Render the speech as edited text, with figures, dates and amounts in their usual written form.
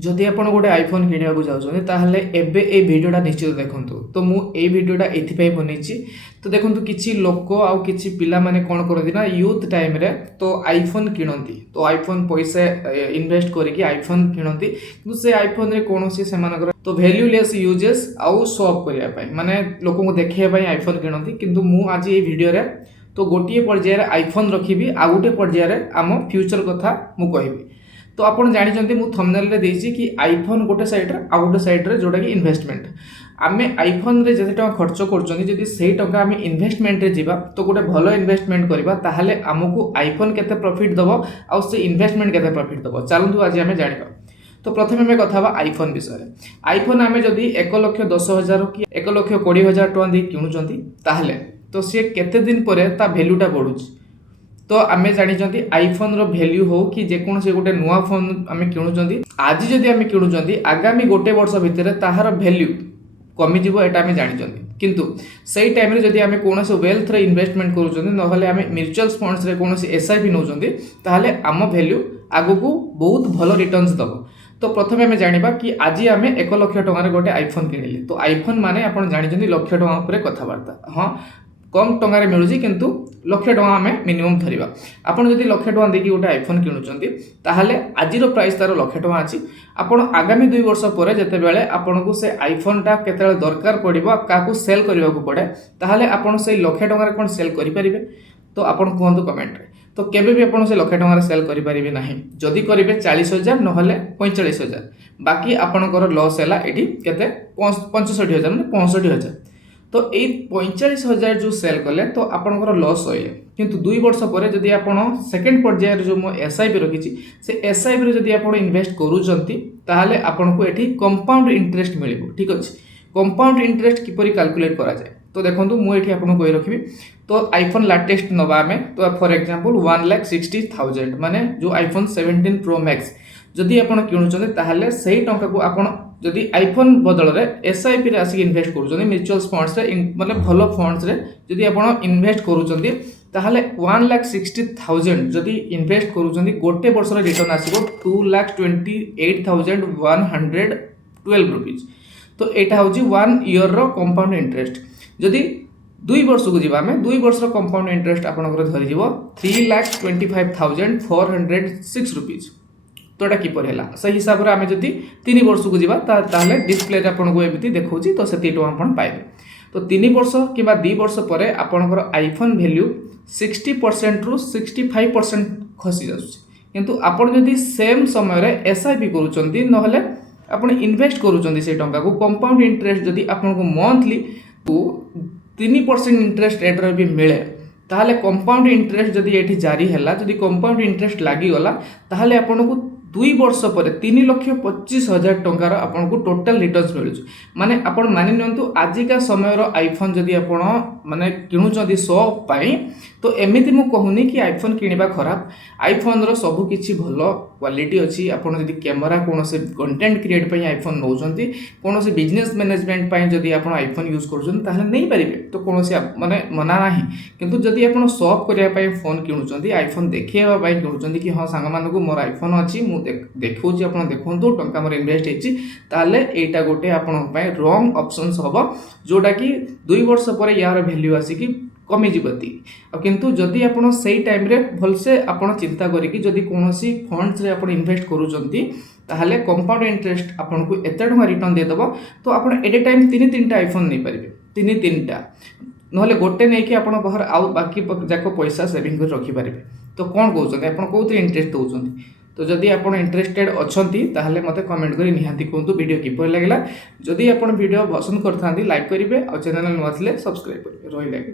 जदि आप गोटे आईफोन किणा चाहते ताहले एबे ए वीडियोटा निश्चित देखूँ। तो मुझे वीडियोटा ये बनई तो देखो किसी लोक आउ कि पिला माने कौन करती ना यूथ टाइम रे तो आईफोन किणती तो आईफोन पैसा इन्वेस्ट करके आईफोन किणती कि से आईफोन रे कौन से तो वैल्यूलेस यूजेस आउ शो अप करने माने लोक को देखापी आईफोन किणती किंतु मु आज ये वीडियो रे तो गोटे पर्यायर आईफोन रखी आउ गोटे पर्यायर आम फ्यूचर कथा मु कहबी। तो आप जानते मुझे थंबनेल रे देछि कि आईफोन गोटे साइड रे आउ गोटे साइड रे जोटा कि इन्वेस्टमेंट आमे आईफोन रे जते टका खर्च करछनी जदि सेही टका आमे इन्वेस्टमेंट रे जीवा तो गोटे भलो इन्वेस्टमेंट करबा ताहले हमकु आईफोन केते प्रॉफिट दबो आउ से इन्वेस्टमेंट केते प्रॉफिट दबो चलंतु आज आमे जानिबा। तो प्रथमे आमे कथा बा आईफोन विषय आईफोन आमे जदि 1,10,000 कि 1,20,000 टका दे किनुचंती ताहले तो से केते दिन परे ता वैल्यूटा बढ़ुची। तो आम जानी आईफोन रो वैल्यू हो कि जेकोसी गोटे नुआ फोन आम किणुचंती आज जदि आम किणुचंती आगामी गोटे वर्ष भितर ताहार वैल्यू कमिज एटा आम जानी किंतु सही टाइम रे जदि आम कौन वेल्थ रे इन्वेस्टमेंट करूँ ना आम म्यूचुअल फंड्स रे कौन एसआईपी नौकरी ताहले आम वैल्यू आगको बहुत भल रिटर्न्स दब। तो प्रथम आम जाना कि आज आम 1 लाख टकर गोटे आईफोन किଣିले तो आईफोन माने आप जानते लाख टका कथबार्ता हाँ कम टंगार मिलूँ किंतु लाख टका आम मिनिमम धरवा आपड़ जब लाख टका देकी गोटे आईफोन किणुचंती ताहले आज प्राइस तार लाख टका अच्छी आपड़ आगामी 2 वर्ष पर जितेबाला आपन को से आईफोनटा केते दरकार पड़ो क्या सेल करने को पड़े ताहले आपन से लाख टकर कौन सेल करें तो आप कहतु कमेंट रे तो केबे भी आपन से लाख टकर सेल करें ना जदि करेंगे 40,000 ना 45,000 बाकी आपणकर लॉस है ये केते 65,000 मैंने 65,000 तो ये 45,000 जो सेल कले तो आपंकर लॉस रही किंतु 2 वर्ष पर जदि आप सेकेंड पर्यायर जो मो एसआईपी रखी से एसआईपी जदि आप इन्वेस्ट करूँगी ताहले आपन को ये कंपाउंड इंटरेस्ट मिल ठीक अच्छे। कंपाउंड इंटरेस्ट किपरि कैलकुलेट करा जाए तो देखो मुझे आपको कही रखी तो आईफोन लाटेस्ट नवा आम तो फॉर एग्जांपल 1,60,000 माने जो आईफोन 17 प्रो मैक्स जदि आप किणुचंती ताहले सही टंका को आपण जदि आईफोन बदल में एसआईपी आसिक इन्वेस्ट करूँ म्यूचुअल फंड्स मतलब भल फंड्स जदि आप इन्वेस्ट करूँ ताहले 1,60,000 जदि इन्वेस्ट करूँ गोटे वर्ष रिटर्न आसो 2,28,112 रुपीज तो यहाँ हूँ 1 ईयर कंपाउंड इंटरेस्ट जदि 2 वर्ष को जीवा आम 2 वर्ष कंपाउंड इंटरेस्ट आपंकर धरी 3,25,406 रुपीज तो यहाँ किपर है से हिसाब से आम जब 3 वर्ष को जीवा ताहले डिस्प्ले आपको एमती देखा तो से आप पाइबे तो 3 वर्ष कि 2 वर्ष पर आपंकर आईफोन वैल्यू 60% रु 65% खसी जाऊँ आपड़ जदि सेम समय एसआईपी करूँ ना आप इन्वेस्ट करूँ से टंका को कंपाउंड इंटरेस्ट जदि आपको मंथली 3% इंटरेस्ट रेट भी मिले ताहले कंपाउंड इंटरेस्ट जदि ये जारी है जदि कंपाउंड इंटरेस्ट लगिगला ताहले आपको 2 वर्ष पर 3,25,000 टंकार आपको टोटाल रिटर्न्स मिलूँ माने आपण मानि नियंतु आजिका समय आईफोन जदि आपण माने किणुचंती शो पाई तो एमिति मु कहूनी कि आईफोन किनिबा खराब आईफोन रो सब किछि भलो क्वालिटी अच्छी आपण जदि कैमरा कौन से कंटेंट क्रिएट पई आईफोन नौचंती कौन से बिजनेस मैनेजमेंट पई जदि आपण आईफोन यूज करूछन ताहले नै परिबे तो कौन से माने मना नाही किंतु जदि आपण शॉप करिया पई फोन किणुचंती आईफोन देखिया पई किणुचंती कि हां सांग मानको मोर आईफोन अछि मु देखौछि आपण देखंतु टंका मोर इन्वेस्ट हेछि ताहले एटा गोटे आपण पई रॉन्ग ऑप्शंस हबो जोटा कि 2 वर्ष पर यार वैल्यू आसी कि कमी जीवती किंतु जदि आप सही टाइम रे भलसे आप चिंता करी जदि कौन फंड्स रे आप इन्वेस्ट करूँगी ताहले कंपाउंड इंटरेस्ट आपन को एत टका रिटर्न देदेव तो आप एट ए टाइम 3-3टा आईफोन नहीं पारे 3-3टा ना गोटे नहीं कि आप आउ बाकी जाक पैसा सेविंग कर रखिपारे तो कौन कहते हैं आप कौन इंटरेस्ट दौरान तो जदि आप इंटरेस्टेड अच्छा ताहले मते कमेंट करी निहांती कहतु वीडियो किपर लगे जदि आप वीडियो पसंद करता लाइक करेंगे और चैनल नुआ सब्सक्राइब करेंगे रही।